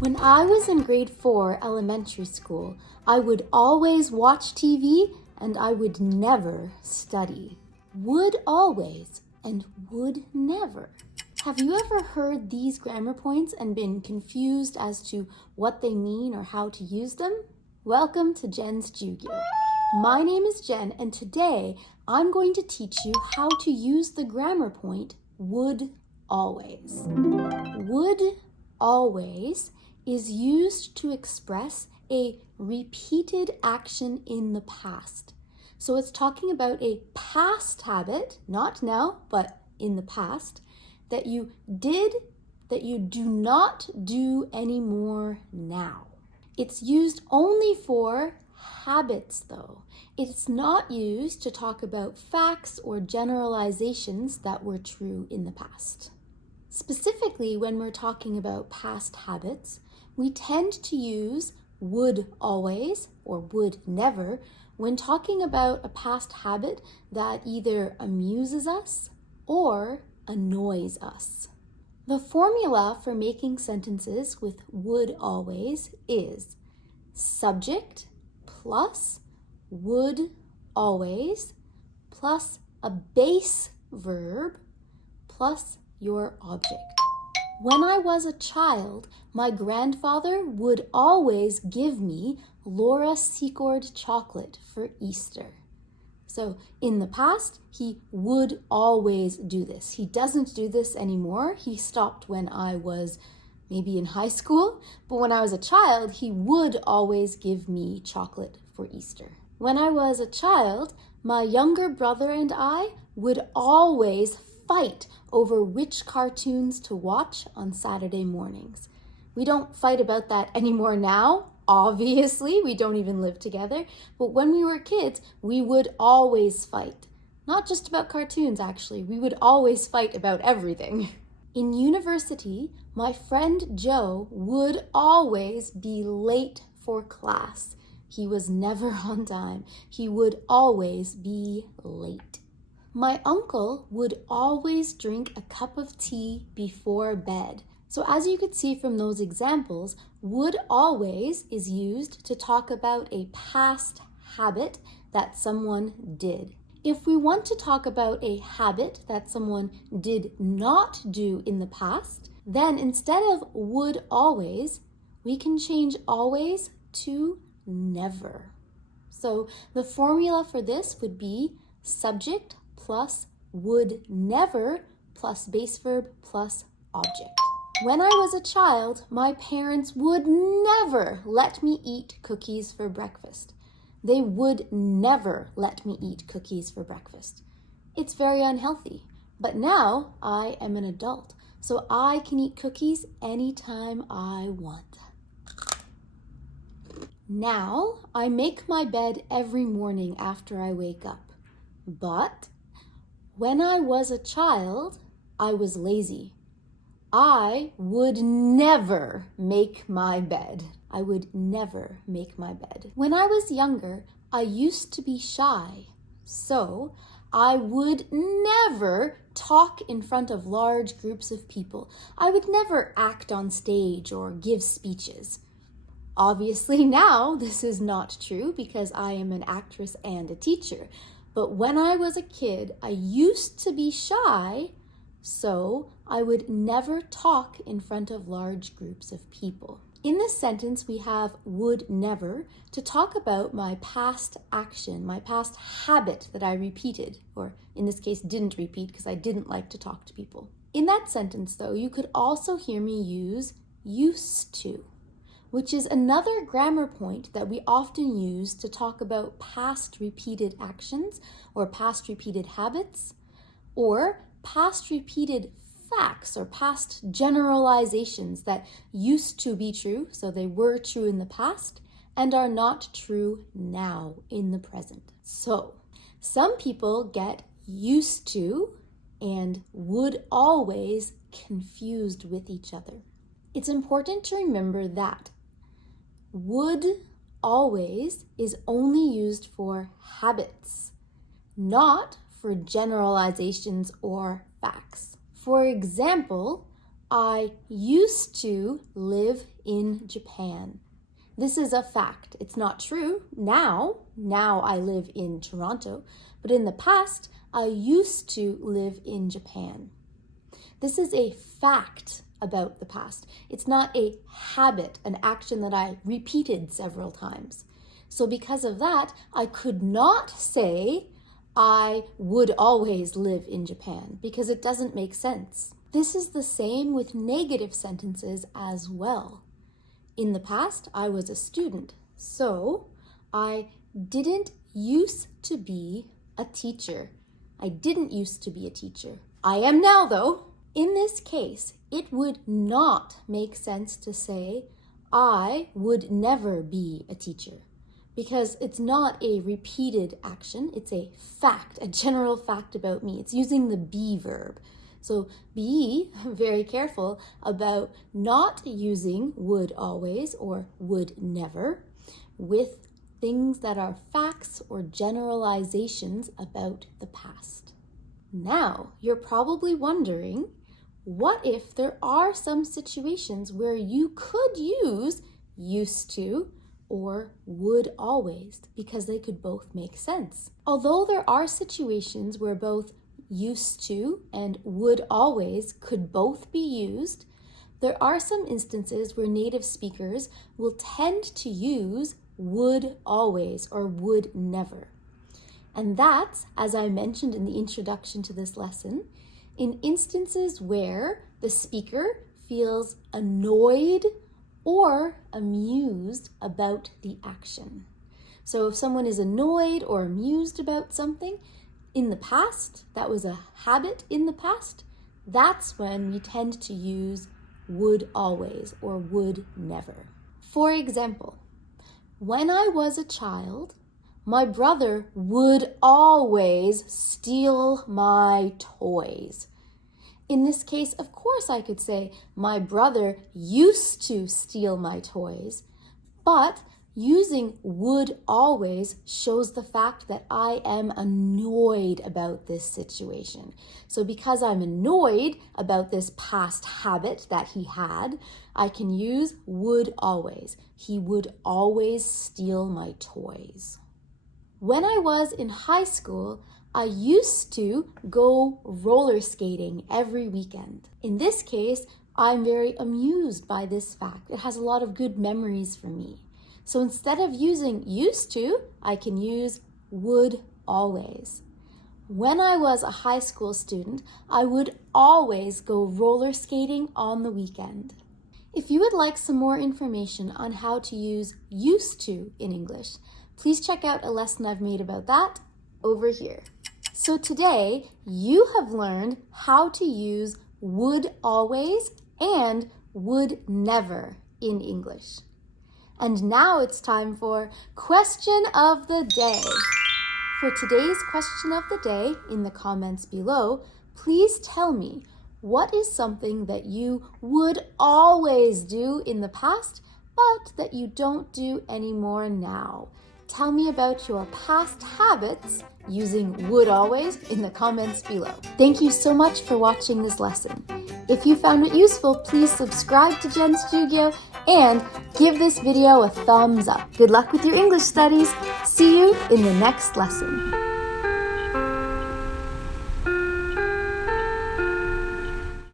When I was in grade 4 elementary school, I would always watch TV and I would never study. Would always and would never. Have you ever heard these grammar points and been confused as to what they mean or how to use them? Welcome to Jen's Jyugyou. My name is Jen, and today I'm going to teach you how to use the grammar point would always. Would always is used to express a repeated action in the past. So it's talking about a past habit, not now, but in the past, that you did that you do not do anymore now. It's used only for habits though. It's not used to talk about facts or generalizations that were true in the past. Specifically, when we're talking about past habits, we tend to use would always or would never when talking about a past habit that either amuses us or annoys us. The formula for making sentences with would always is subject plus would always plus a base verb plus your object. When I was a child, my grandfather would always give me Laura Secord chocolate for Easter. So in the past, he would always do this. He doesn't do this anymore. He stopped when I was maybe in high school, but when I was a child, he would always give me chocolate for Easter. When I was a child, my younger brother and I would always fight over which cartoons to watch on Saturday mornings. We don't fight about that anymore now. Obviously, we don't even live together. But when we were kids, we would always fight. Not just about cartoons, actually. We would always fight about everything. In university, my friend Joe would always be late for class. He was never on time. He would always be late. My uncle would always drink a cup of tea before bed. So as you could see from those examples, would always is used to talk about a past habit that someone did. If we want to talk about a habit that someone did not do in the past, then instead of would always, we can change always to never. So the formula for this would be subject plus would never plus base verb plus object. When I was a child, my parents would never let me eat cookies for breakfast. They would never let me eat cookies for breakfast. It's very unhealthy. But now I am an adult, so I can eat cookies anytime I want. Now I make my bed every morning after I wake up. But when I was a child, I was lazy. I would never make my bed. I would never make my bed. When I was younger, I used to be shy. So I would never talk in front of large groups of people. I would never act on stage or give speeches. Obviously now this is not true because I am an actress and a teacher. But when I was a kid, I used to be shy, so I would never talk in front of large groups of people. In this sentence, we have would never to talk about my past action, my past habit that I repeated, or in this case, didn't repeat because I didn't like to talk to people. In that sentence, though, you could also hear me use used to, which is another grammar point that we often use to talk about past repeated actions or past repeated habits or past repeated facts or past generalizations that used to be true, so they were true in the past, and are not true now in the present. So some people get used to and would always confused with each other. It's important to remember that would always is only used for habits, not for generalizations or facts. For example, I used to live in Japan. This is a fact. It's not true now. Now I live in Toronto. But in the past, I used to live in Japan. This is a fact about the past. It's not a habit, an action that I repeated several times. So because of that, I could not say I would always live in Japan because it doesn't make sense. This is the same with negative sentences as well. In the past, I was a student, so I didn't used to be a teacher. I didn't used to be a teacher. I am now, though. In this case, it would not make sense to say, I would never be a teacher, because it's not a repeated action. It's a fact, a general fact about me. It's using the be verb. So be very careful about not using would always or would never with things that are facts or generalizations about the past. Now, you're probably wondering, what if there are some situations where you could use used to or would always, because they could both make sense? Although there are situations where both used to and would always could both be used, there are some instances where native speakers will tend to use would always or would never. And that's, as I mentioned in the introduction to this lesson, in instances where the speaker feels annoyed or amused about the action. So if someone is annoyed or amused about something, in the past, that was a habit in the past, that's when we tend to use would always or would never. For example, when I was a child, my brother would always steal my toys. In this case, of course, I could say my brother used to steal my toys, but using would always shows the fact that I am annoyed about this situation. So because I'm annoyed about this past habit that he had, I can use would always. He would always steal my toys. When I was in high school, I used to go roller skating every weekend. In this case, I'm very amused by this fact. It has a lot of good memories for me. So instead of using used to, I can use would always. When I was a high school student, I would always go roller skating on the weekend. If you would like some more information on how to use used to in English, please check out a lesson I've made about that over here. So today, you have learned how to use would always and would never in English. And now it's time for Question of the Day. For today's question of the day, in the comments below, please tell me, what is something that you would always do in the past, but that you don't do anymore now? Tell me about your past habits using would always in the comments below. Thank you so much for watching this lesson. If you found it useful, please subscribe to Jen's Jyugyou and give this video a thumbs up. Good luck with your English studies. See you in the next lesson.